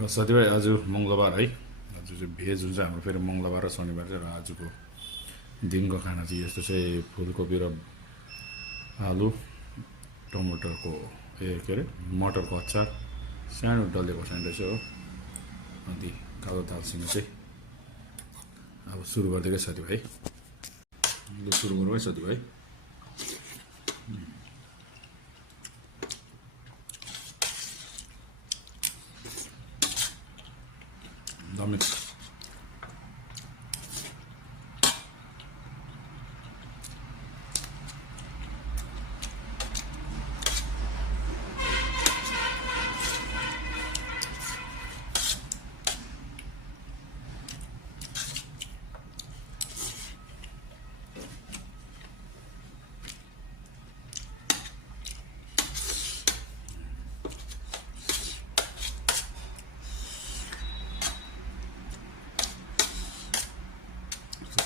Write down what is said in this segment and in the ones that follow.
र साथीभाइ आज मङ्गलबार है आज चाहिँ भेज हुन्छ हाम्रो फेरि मङ्गलबार र शनिबार चाहिँ र आजको दिनको खाना चाहिँ यस्तो चाहिँ फुलकोपी र आलु टमाटरको के अरे मटरको अचार सानो डल्ले खोर्सानी रहेछ हो अनि कालो दालसँग चाहिँ अब सुरु गरिदिएको साथीभाइ ल सुरु गरौँ है साथीभाइ दामी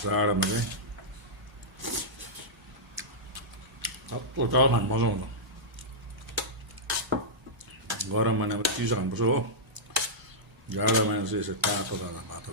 जाडोमा चाहिँ हप्पो चाल खानु मजा आउँछ गरम महिनामा चिसो खानुपर्छ हो जाडो महिना चाहिँ यसो तातो तातो भात